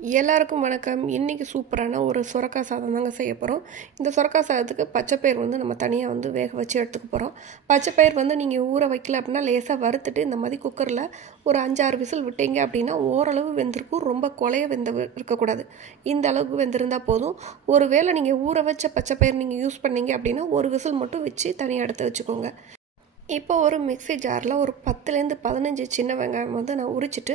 எல்லாருக்கும் வணக்கம். இன்றைக்கி சூப்பரான ஒரு சுரக்காய் சாதம் தாங்க செய்ய போகிறோம். இந்த சுரக்காய் சாதத்துக்கு பச்சைப்பயிர் நம்ம தனியாக வேக வச்சு எடுத்துக்க போகிறோம். பச்சைப்பயிர் நீங்கள் ஊற வைக்கல அப்படின்னா லேசாக வறுத்துட்டு இந்த மாதிரி குக்கரில் ஒரு 5-6 விசில் விட்டீங்க அப்படின்னா ஓரளவு வெந்திருக்கும். ரொம்ப குழைய இருக்கக்கூடாது. இந்த அளவுக்கு வெந்திருந்தால் போதும். ஒரு வேளை நீங்கள் ஊற வச்ச பச்சைப்பயிர் நீங்கள் யூஸ் பண்ணீங்க அப்படின்னா ஒரு விசில் மட்டும் வச்சு தனியாக எடுத்து வச்சுக்கோங்க. இப்போ ஒரு மிக்ஸி ஜாரில் ஒரு 10லேருந்து 15 சின்ன வெங்காயம் நான் உரிச்சிட்டு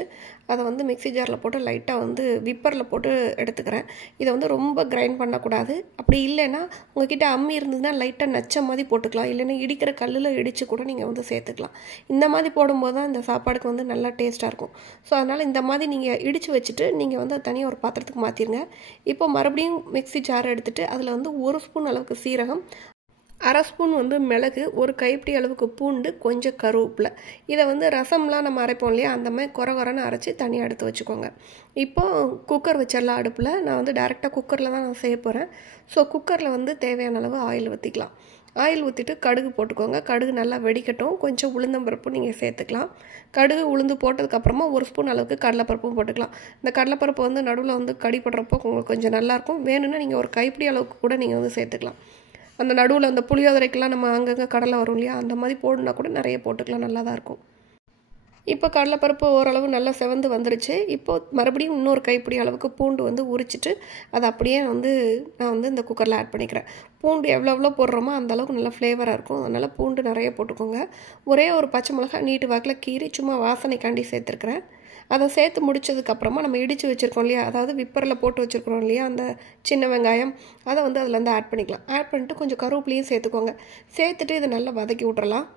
அதை மிக்ஸி ஜாரில் போட்டு லைட்டாக விப்பரில் போட்டு எடுத்துக்கிறேன். இதை ரொம்ப கிரைண்ட் பண்ணக்கூடாது. அப்படி இல்லைன்னா உங்ககிட்ட அம்மி இருந்ததுன்னா லைட்டாக நச்ச மாதிரி போட்டுக்கலாம். இல்லைன்னா இடிக்கிற கல்லில் இடித்து கூட நீங்கள் சேர்த்துக்கலாம். இந்த மாதிரி போடும்போது தான் இந்த சாப்பாடுக்கு நல்லா டேஸ்ட்டாக இருக்கும். ஸோ அதனால் இந்த மாதிரி நீங்கள் இடித்து வச்சுட்டு நீங்கள் தனியாக ஒரு பாத்திரத்துக்கு மாற்றிடுங்க. இப்போ மறுபடியும் மிக்ஸி ஜார் எடுத்துகிட்டு அதில் 1 ஸ்பூன் அளவுக்கு சீரகம், 1/2 ஸ்பூன் மிளகு, ஒரு கைப்பிடி அளவுக்கு பூண்டு, கொஞ்சம் கருவேப்பிலை. இதை ரசம்லாம் நம்ம அரைப்போம் இல்லையா, அந்த மாதிரி குறை அரைச்சி தனியாக எடுத்து வச்சுக்கோங்க. இப்போது குக்கர் வச்சிடலாம் அடுப்பில். நான் டேரெக்டாக குக்கரில் தான் நான் செய்ய போகிறேன். ஸோ குக்கரில் தேவையான அளவு ஆயில் ஊற்றிக்கலாம். ஆயில் ஊற்றிட்டு கடுகு போட்டுக்கோங்க. கடுகு நல்லா வெடிக்கட்டும். கொஞ்சம் உளுந்தம்பருப்பு நீங்கள் சேர்த்துக்கலாம். கடுகு உளுந்து போட்டதுக்கப்புறமா 1 ஸ்பூன் அளவுக்கு கடலைப்பருப்பும் போட்டுக்கலாம். இந்த கடலைப்பருப்பு நடுவில் கடிப்படுறப்போ உங்களுக்கு கொஞ்சம் நல்லாயிருக்கும். வேணும்னா நீங்கள் ஒரு கைப்பிடி அளவுக்கு கூட நீங்கள் சேர்த்துக்கலாம். அந்த நடுவில் அந்த புளியோதரைக்கெல்லாம் நம்ம அங்கங்கே கடலை வரும் இல்லையா, அந்த மாதிரி போடணுன்னா கூட நிறைய போட்டுக்கலாம், நல்லா தான் இருக்கும். இப்போ கடலைப்பருப்பு ஓரளவு நல்லா செவந்து வந்துருச்சு. இப்போது மறுபடியும் இன்னொரு கைப்பிடி அளவுக்கு பூண்டு உரிச்சிட்டு அதை அப்படியே நான் இந்த குக்கரில் ஆட் பண்ணிக்கிறேன். பூண்டு எவ்வளோ போடுறோமோ அந்த அளவுக்கு நல்லா ஃப்ளேவராக இருக்கும். அதனால் பூண்டு நிறைய போட்டுக்கோங்க. ஒரே ஒரு பச்சை மிளகாய் நீட்டு வாக்கில் கீறி சும்மா வாசனைக்காண்டி சேர்த்துருக்குறேன். அதை சேர்த்து முடித்ததுக்கப்புறமா நம்ம இடித்து வச்சுருக்கோம் இல்லையா, அதாவது விப்பரில் போட்டு வச்சுருக்கிறோம் இல்லையா அந்த சின்ன வெங்காயம், அதை அதில் ஆட் பண்ணிக்கலாம். ஆட் பண்ணிட்டு கொஞ்சம் கருவேப்பிலையும் சேர்த்துக்கோங்க. சேர்த்துட்டு இதை நல்லா வதக்கி விட்றலாம்.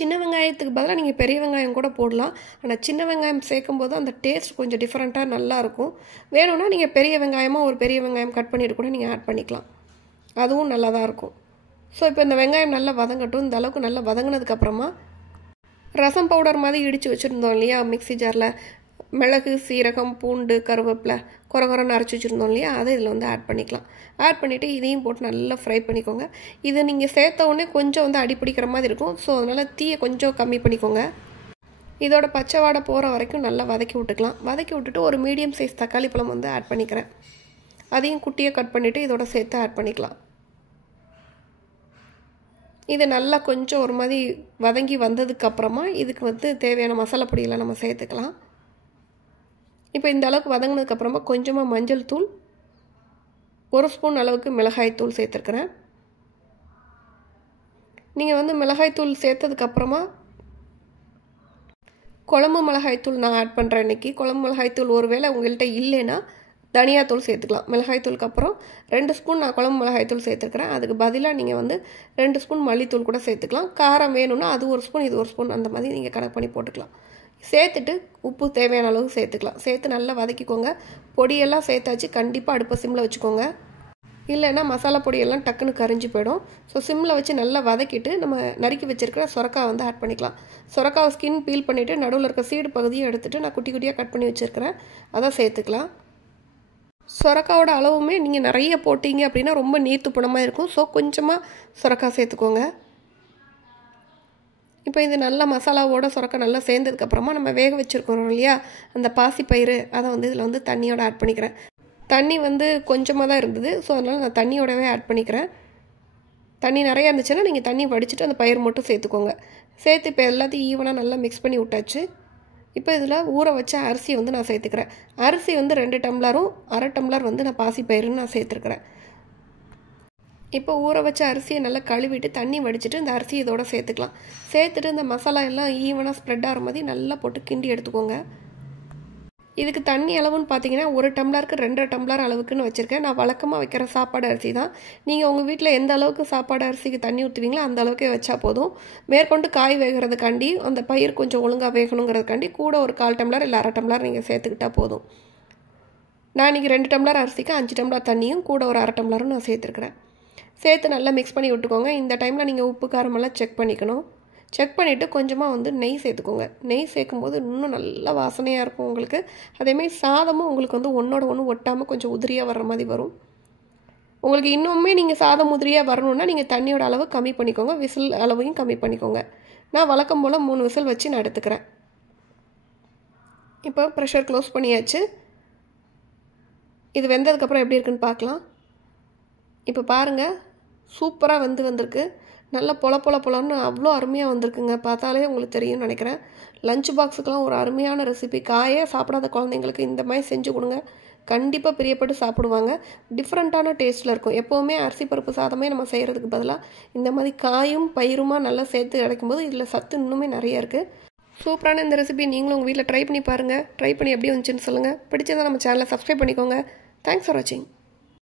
சின்ன வெங்காயத்துக்கு பதிலாக நீங்கள் பெரிய வெங்காயம் கூட போடலாம். ஆனால் சின்ன வெங்காயம் சேர்க்கும்போது அந்த டேஸ்ட் கொஞ்சம் டிஃப்ரெண்ட்டாக நல்லாயிருக்கும். வேணும்னா நீங்கள் பெரிய வெங்காயமாக ஒரு பெரிய வெங்காயம் கட் பண்ணிட்டு கூட நீங்கள் ஆட் பண்ணிக்கலாம். அதுவும் நல்லா தான் இருக்கும். ஸோ இப்போ இந்த வெங்காயம் நல்லா வதங்கட்டும். இந்த அளவுக்கு நல்லா வதங்கினதுக்கப்புறமா ரசம் பவுடர் மாதிரி இடித்து வச்சுருந்தோம் இல்லையா மிக்ஸி ஜாரில், மிளகு, சீரகம், பூண்டு, கருவேப்பிலை குறை அரைச்சி வச்சுருந்தோம் இல்லையா, அதை இதில் ஆட் பண்ணிக்கலாம். ஆட் பண்ணிவிட்டு இதையும் போட்டு நல்லா ஃப்ரை பண்ணிக்கோங்க. இதை நீங்கள் சேர்த்த உடனே கொஞ்சம் அடிப்பிடிக்கிற மாதிரி இருக்கும். ஸோ அதனால் தீயை கொஞ்சம் கம்மி பண்ணிக்கோங்க. இதோட பச்சை வாடை போகிற வரைக்கும் நல்லா வதக்கி விட்டுக்கலாம். வதக்கி விட்டுட்டு ஒரு மீடியம் சைஸ் தக்காளி பழம் ஆட் பண்ணிக்கிறேன். அதையும் குட்டியை கட் பண்ணிவிட்டு இதோட சேர்த்து ஆட் பண்ணிக்கலாம். இது நல்லா கொஞ்சம் ஒரு மாதிரி வதங்கி வந்ததுக்கப்புறமா இதுக்கு தேவையான மசாலா பொடியெல்லாம் நம்ம சேர்த்துக்கலாம். இப்போ இந்த அளவுக்கு வதங்கினதுக்கப்புறமா கொஞ்சமாக மஞ்சள் தூள், 1 ஸ்பூன் அளவுக்கு மிளகாய் தூள் சேர்த்துருக்குறேன். நீங்கள் மிளகாய் தூள் சேர்த்ததுக்கப்புறமா குழம்பு மிளகாய் தூள் நான் ஆட் பண்ணுறேன். இன்றைக்கி குழம்பு மிளகாய் தூள் ஒருவேளை உங்கள்கிட்ட இல்லைன்னா தனியாத்தூள் சேர்த்துக்கலாம். மிளகாய்த்தூளுக்கு அப்புறம் 2 ஸ்பூன் நான் குழம்பு மிளகாய்த்தூள் சேர்த்துருக்குறேன். அதுக்கு பதிலாக நீங்கள் 2 ஸ்பூன் மல்லித்தூள் கூட சேர்த்துக்கலாம். காரம் வேணும்னா அது 1 ஸ்பூன் இது 1 ஸ்பூன் அந்த மாதிரி நீங்கள் கணக்கு பண்ணி போட்டுக்கலாம். சேர்த்துட்டு உப்பு தேவையான அளவு சேர்த்துக்கலாம். சேர்த்து நல்லா வதக்கிக்கோங்க. பொடியெல்லாம் சேர்த்தாச்சு. கண்டிப்பாக அடுப்பை சிம்மில் வச்சுக்கோங்க. இல்லைன்னா மசாலா பொடியெல்லாம் டக்குன்னு கரிஞ்சு போயிடும். ஸோ சிம்மில் வச்சு நல்லா வதக்கிட்டு நம்ம நறுக்கி வச்சுருக்கிற சுரக்காய் ஆட் பண்ணிக்கலாம். சுரக்காய் ஸ்கின் பீல் பண்ணிவிட்டு நடுவில் இருக்க சீடு பகுதியை எடுத்துகிட்டு நான் குட்டி குட்டியாக கட் பண்ணி வச்சுருக்கிறேன். அதை சேர்த்துக்கலாம். சுரக்காவோட அளவுமே நீங்கள் நிறைய போட்டிங்க அப்படின்னா ரொம்ப நீர்த்து புணமாக இருக்கும். ஸோ கொஞ்சமாக சுரக்காய் சேர்த்துக்கோங்க. இப்போ இது நல்லா மசாலாவோட சுரக்காய் நல்லா சேர்ந்ததுக்கப்புறமா நம்ம வேக வச்சுருக்கோம் இல்லையா அந்த பாசிப்பயிறு, அதை இதில் தண்ணியோட ஆட் பண்ணிக்கிறேன். தண்ணி கொஞ்சமாக தான் இருந்தது. ஸோ அதனால் நான் தண்ணியோடவே ஆட் பண்ணிக்கிறேன். தண்ணி நிறையா இருந்துச்சுன்னா நீங்கள் தண்ணி வடிச்சிட்டு அந்த பயிர் மட்டும் சேர்த்துக்கோங்க. சேர்த்து இப்போ எல்லாத்தையும் ஈவனாக நல்லா மிக்ஸ் பண்ணி விட்டாச்சு. இப்போ இதில் ஊற வச்ச அரிசியை நான் சேர்த்துக்கிறேன். அரிசி 2 டம்ளரும் 1/2 டம்ளர் நான் பாசிப்பயிறுன்னு நான் சேர்த்துருக்குறேன். இப்போ ஊற வச்ச அரிசியை நல்லா கழுவிட்டு தண்ணி வடிச்சிட்டு இந்த அரிசி இதோட சேர்த்துக்கலாம். சேர்த்துட்டு இந்த மசாலா எல்லாம் ஈவனாக ஸ்ப்ரெட் ஆகிற மாதிரி நல்லா போட்டு கிண்டி எடுத்துக்கோங்க. இதுக்கு தண்ணி அளவுன்னு பார்த்தீங்கன்னா 1 டம்ளருக்கு 2 டம்ளர் அளவுக்குன்னு வச்சுருக்கேன். நான் வழக்கமாக வைக்கிற சாப்பாடு அரிசி தான். நீங்கள் உங்கள் வீட்டில் எந்த அளவுக்கு சாப்பாடு அரிசிக்கு தண்ணி ஊற்றுவீங்களோ அந்த அளவுக்கே வச்சா போதும். மேற்கொண்டு காய் வேகிறதுக்காண்டி அந்த பயிர் கொஞ்சம் ஒழுங்காக வேகணுங்கிறதுக்காண்டி கூட ஒரு 1/4 டம்ளர் இல்லை 1/2 டம்ளர் நீங்கள் சேர்த்துக்கிட்டால் போதும். நான் இன்றைக்கி 2 டம்ளர் அரிசிக்கு 5 டம்ளர் தண்ணியும் கூட ஒரு 1/2 டம்ளரும் நான் சேர்த்துருக்குறேன். சேர்த்து நல்லா மிக்ஸ் பண்ணி விட்டுக்கோங்க. இந்த டைமில் நீங்கள் உப்பு காரமெல்லாம் செக் பண்ணிக்கணும். செக் பண்ணிவிட்டு கொஞ்சமாக நெய் சேர்த்துக்கோங்க. நெய் சேர்க்கும்போது இன்னும் நல்லா வாசனையாக இருக்கும் உங்களுக்கு. அதேமாதிரி சாதமும் உங்களுக்கு ஒன்றோட ஒன்று ஒட்டாமல் கொஞ்சம் உதிரியாக வர்ற மாதிரி வரும். உங்களுக்கு இன்னுமே நீங்கள் சாதம் உதிரியாக வரணுன்னா நீங்கள் தண்ணியோட அளவு கம்மி பண்ணிக்கோங்க. விசில் அளவையும் கம்மி பண்ணிக்கோங்க. நான் வழக்கம் போல் 3 விசில் வச்சு நான் எடுத்துக்கிறேன். இப்போ ப்ரெஷர் க்ளோஸ் பண்ணியாச்சு. இது வெந்ததுக்கப்புறம் எப்படி இருக்குன்னு பார்க்கலாம். இப்போ பாருங்கள், சூப்பராக வந்திருக்கு. நல்லா பொலன்னு அவ்வளோ அருமையாக வந்திருக்குங்க. பார்த்தாலே உங்களுக்கு தெரியும்னு நினைக்கிறேன். லஞ்ச் பாக்ஸுக்கெலாம் ஒரு அருமையான ரெசிபி. காயே சாப்பிடாத குழந்தைங்களுக்கு இந்த மாதிரி செஞ்சு கொடுங்க, கண்டிப்பாக பிரியப்பட்டு சாப்பிடுவாங்க. டிஃப்ரெண்ட்டான டேஸ்ட்டில் இருக்கும். எப்போவுமே அரிசி பருப்பு சாதமே நம்ம செய்கிறதுக்கு பதிலாக இந்த மாதிரி காயும் பயிருமா நல்லா சேர்த்து கிடைக்கும்போது இதில் சத்து இன்னுமே நிறைய இருக்குது. சூப்பரான இந்த ரெசிபி நீங்களும் உங்கள் வீட்டில் ட்ரை பண்ணி பாருங்கள். ட்ரை பண்ணி எப்படி வந்துச்சுன்னு சொல்லுங்கள். பிடிச்சதை நம்ம சேனலை சப்ஸ்கிரைப் பண்ணிக்கோங்க. தேங்க்ஸ் ஃபார் வாட்சிங்.